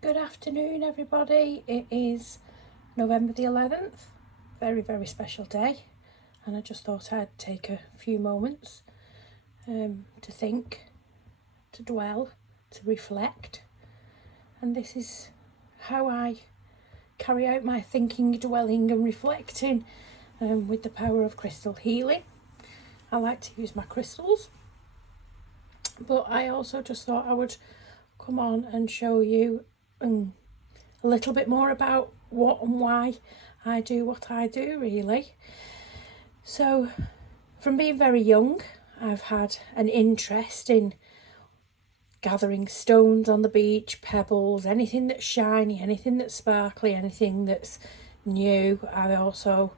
Good afternoon, everybody. It is November the 11th, very, very special day, and I just thought I'd take a few moments to think, to dwell, to reflect, and this is how I carry out my thinking, dwelling, and reflecting with the power of crystal healing. I like to use my crystals, but I also just thought I would come on and show you a little bit more about what and why I do what I do, really. So, from being very young, I've had an interest in gathering stones on the beach, pebbles, anything that's shiny, anything that's sparkly, anything that's new. I also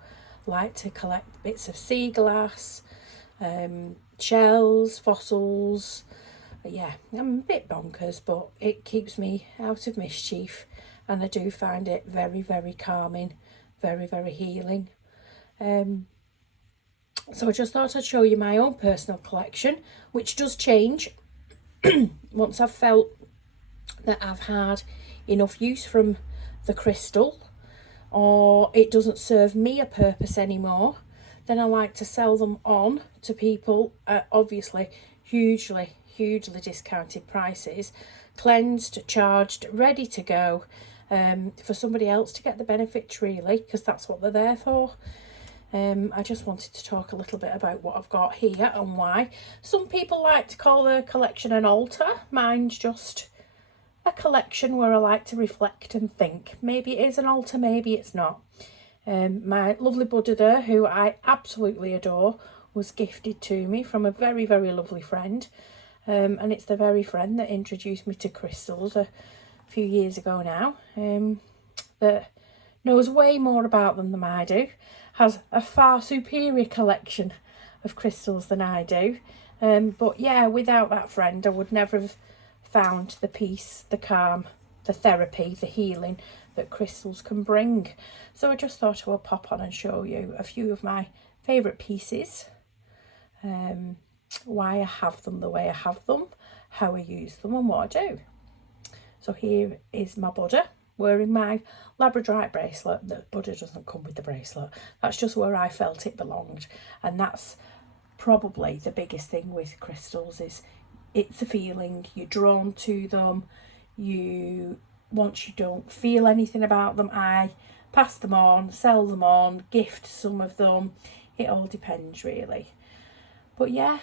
like to collect bits of sea glass, shells, fossils. Yeah, I'm a bit bonkers, but it keeps me out of mischief, and I do find it very, very calming, very, very healing. So I just thought I'd show you my own personal collection, which does change once I've felt that I've had enough use from the crystal, or it doesn't serve me a purpose anymore. Then I like to sell them on to people at obviously hugely discounted prices, cleansed, charged, ready to go, for somebody else to get the benefits, really, because that's what they're there for. I just wanted to talk a little bit about what I've got here and why. Some people like to call the collection an altar. Mine's just a collection where I like to reflect and think. Maybe it is an altar, maybe it's not. My lovely Buddha there, who I absolutely adore, was gifted to me from a very, very lovely friend. And it's the very friend that introduced me to crystals a few years ago now, that knows way more about them than I do, has a far superior collection of crystals than I do. But yeah, without that friend, I would never have found the peace, the calm, the therapy, the healing that crystals can bring. So I just thought I would pop on and show you a few of my favourite pieces, why I have them the way I have them, how I use them, and what I do. So here is my Buddha wearing my labradorite bracelet. The Buddha doesn't come with the bracelet. That's just where I felt it belonged. And that's probably the biggest thing with crystals, is it's a feeling. You're drawn to them. Once you don't feel anything about them, I pass them on, sell them on, gift some of them. It all depends, really. But yeah,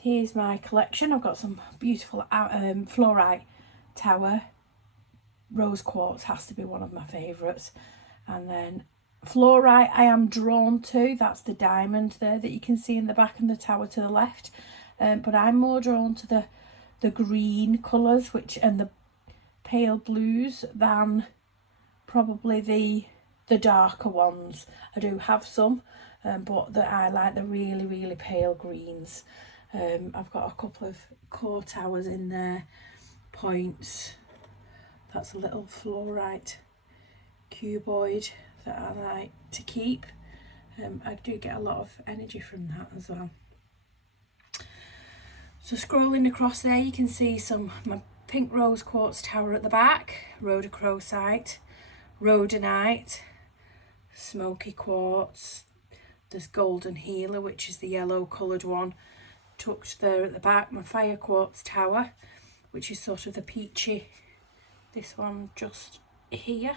here's my collection. I've got some beautiful fluorite tower. Rose quartz has to be one of my favourites. And then fluorite I am drawn to. That's the diamond there that you can see in the back and the tower to the left. But I'm more drawn to the green colours, and the pale blues, than probably the darker ones. I do have some, but I like the really, really pale greens. I've got a couple of core towers in there, points. That's a little fluorite cuboid that I like to keep. I do get a lot of energy from that as well. So scrolling across there, you can see my pink rose quartz tower at the back, rhodochrosite, rhodonite, smoky quartz. There's golden healer, which is the yellow coloured one, tucked there at the back. My fire quartz tower, which is sort of the peachy. This one just here.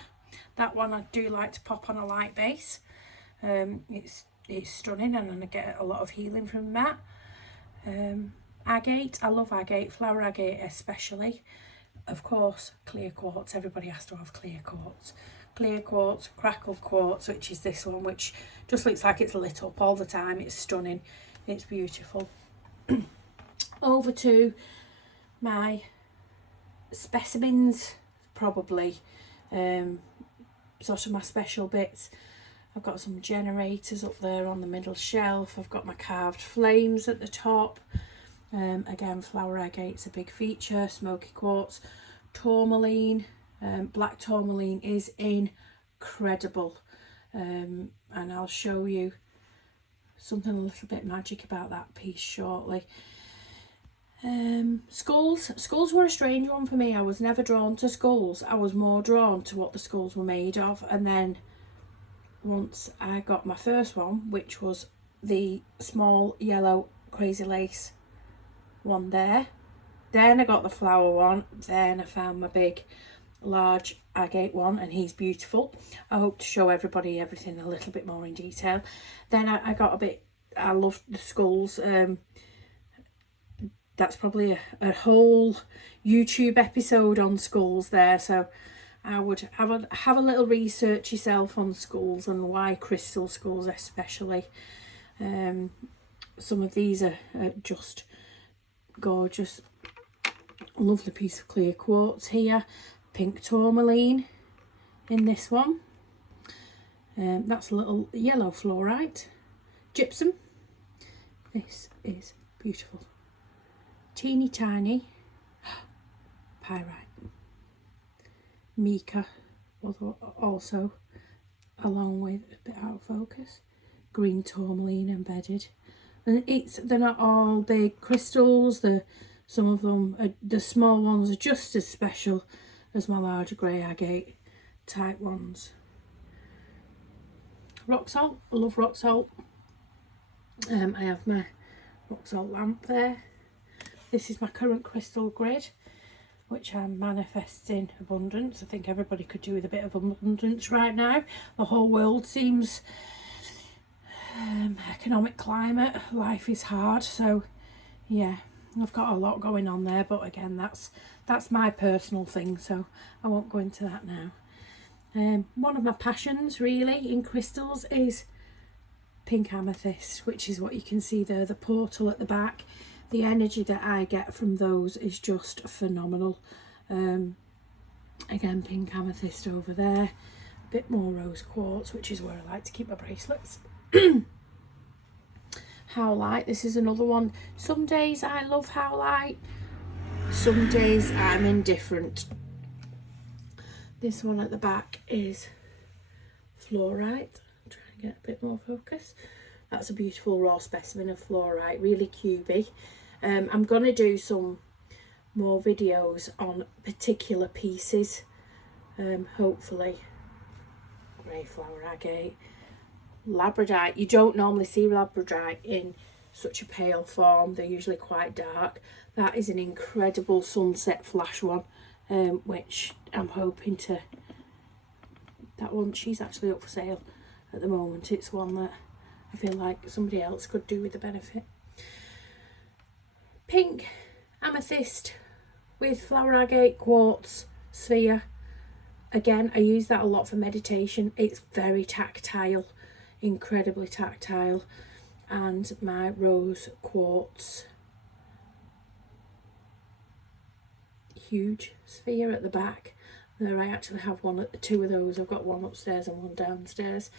That one I do like to pop on a light base. It's stunning, and I get a lot of healing from that. Agate, I love agate, flower agate especially. Of course, clear quartz, everybody has to have clear quartz. Clear quartz, crackled quartz, which is this one, which just looks like it's lit up all the time. It's stunning, it's beautiful. Over to my specimens, probably sort of my special bits. I've got some generators up there on the middle shelf. I've got my carved flames at the top. Again, flower agate's a big feature. Smoky quartz, tourmaline. Black tourmaline is incredible, and I'll show you something a little bit magic about that piece shortly. Skulls were a strange one for me. I was never drawn to skulls. I was more drawn to what the skulls were made of. And then once I got my first one, which was the small yellow crazy lace one there, then I got the flower one, then I found my big large agate one, and he's beautiful. I hope to show everybody everything a little bit more in detail. Then I got a bit, I love the skulls. That's probably a whole YouTube episode on skulls there, so I would have a little research yourself on skulls and why crystal skulls especially. Some of these are just gorgeous. Lovely piece of clear quartz here. Pink tourmaline in this one. That's a little yellow fluorite. Gypsum. This is beautiful. Teeny tiny pyrite. Mica, also along with a bit out of focus. Green tourmaline embedded. And they're not all big crystals. Some of them, the small ones, are just as special as my larger grey agate type ones. Rock salt, I love rock salt. I have my rock salt lamp there. This is my current crystal grid, which I'm manifesting abundance. I think everybody could do with a bit of abundance right now. The whole world seems economic climate, life is hard, so yeah, I've got a lot going on there, but again, that's my personal thing, so I won't go into that now. One of my passions really in crystals is pink amethyst, which is what you can see there, the portal at the back. The energy that I get from those is just phenomenal. Again, pink amethyst over there, a bit more rose quartz, which is where I like to keep my bracelets. Howlite, this is another one. Some days I love howlite, some days I'm indifferent. This one at the back is fluorite. I'm trying to get a bit more focus. That's a beautiful raw specimen of fluorite, really cubey. I'm going to do some more videos on particular pieces, hopefully. Grey flower agate. Labradorite, you don't normally see labradorite in such a pale form, they're usually quite dark. That is an incredible sunset flash one, which I'm hoping to, that one, she's actually up for sale at the moment. It's one that I feel like somebody else could do with the benefit. Pink amethyst with flower agate quartz sphere. Again, I use that a lot for meditation. It's very tactile, incredibly tactile. And my rose quartz huge sphere at the back. There I actually have two of those. I've got one upstairs and one downstairs.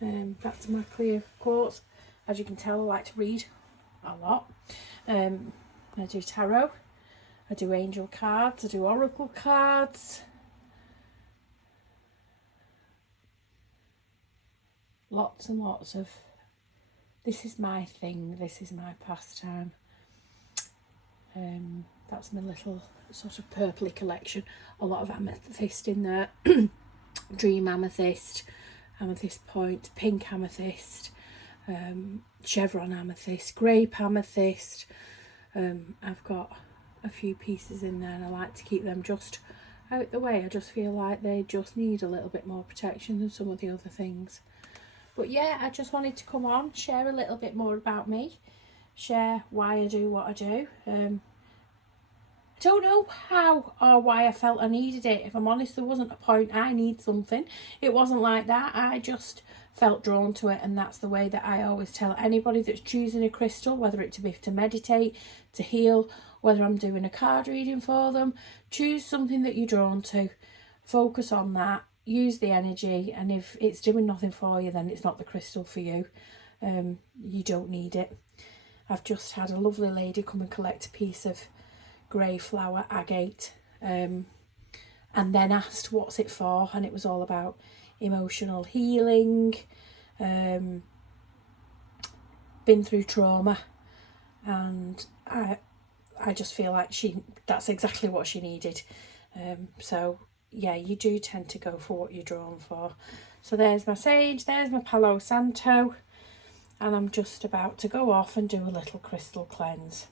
Back to my clear quartz. As you can tell, I like to read a lot. I do tarot, I do angel cards, I do oracle cards. Lots and lots of, this is my thing, this is my pastime. That's my little sort of purpley collection. A lot of amethyst in there. Dream amethyst, amethyst point, pink amethyst, chevron amethyst, grape amethyst. I've got a few pieces in there and I like to keep them just out the way. I just feel like they just need a little bit more protection than some of the other things. But yeah, I just wanted to come on, share a little bit more about me, share why I do what I do. I don't know how or why I felt I needed it. If I'm honest, there wasn't a point I need something. It wasn't like that. I just felt drawn to it, and that's the way that I always tell anybody that's choosing a crystal, whether it be to meditate, to heal, whether I'm doing a card reading for them. Choose something that you're drawn to, focus on that, use the energy, and if it's doing nothing for you, then it's not the crystal for you. You don't need it. I've just had a lovely lady come and collect a piece of grey flower agate, and then asked what's it for, and it was all about emotional healing, been through trauma, and I just feel like that's exactly what she needed. So yeah, you do tend to go for what you're drawn for. So there's my sage, there's my Palo Santo, and I'm just about to go off and do a little crystal cleanse.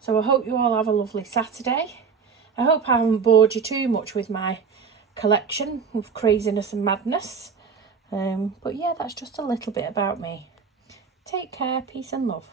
So I hope you all have a lovely Saturday. I hope I haven't bored you too much with my collection of craziness and madness. But yeah, that's just a little bit about me. Take care, peace and love.